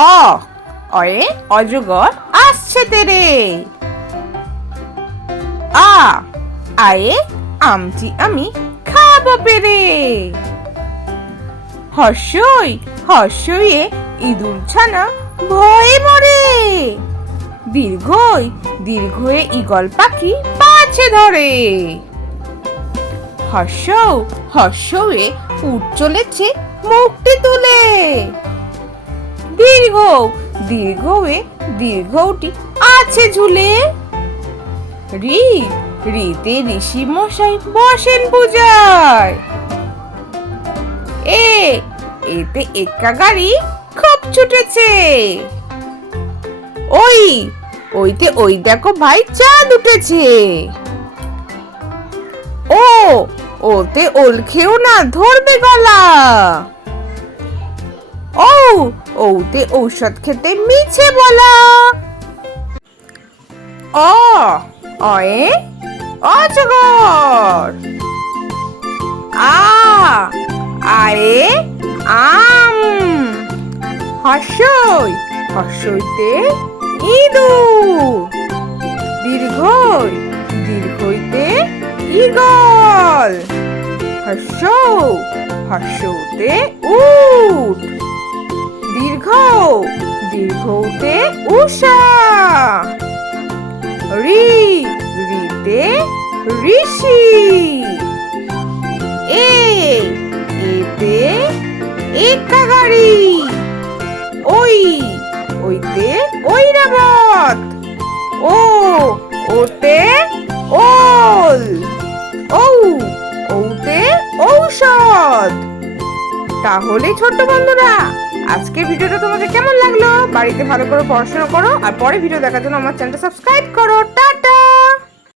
অ অয়ে অজগর আসছে তেরে। আ আয়ে আমটি আমি খাবো পেরে। হর্ষই হর্ষইয়ে ইঁদুর ছানা ভয়ে মরে। দীর্ঘই দীর্ঘয়ে ঈগল পাখি পাছে ধরে। হর্ষ হর্ষয়ে উট চলেছে মুক্তি তুলে। দীর্ঘ দীর্ঘয়ে দীর্ঘটি আছে ঝুলে। রি রিতে ঋষি মশাই বসেন পূজায়। এ এতে এক্কা গাড়ি খুব ছুটেছে। ওই ওইতে ওই দেখো ভাই চাঁদ উঠেছে। ও ওতে ওল খেও না ধরবে গলা। ও ওতে ঔষধ খেতে মিছে বলা। অ অয়ে অজগর। আ আয়ে আম। হর্ষই হর্ষইতে ইঁদুর। দীর্ঘই দীর্ঘইতে ঈগল। হর্ষ হর্ষতে উট। দীর্ঘ দীর্ঘতে উষা। রি রিতে ঋষি। এ এতে এক্কা গাড়ি। ওই ওইতে ঐরাবত। ও ওতে ওল। ঔ ওতে ঔষধ। তাহলে ছোট্ট বন্ধুরা, আজকের ভিডিওটা তোমাদের কেমন লাগলো? বাড়িতে ভালো করে পড়াশোনা করো আর পরে ভিডিও দেখার জন্য আমার চ্যানেলটা সাবস্ক্রাইব করো। টাটা।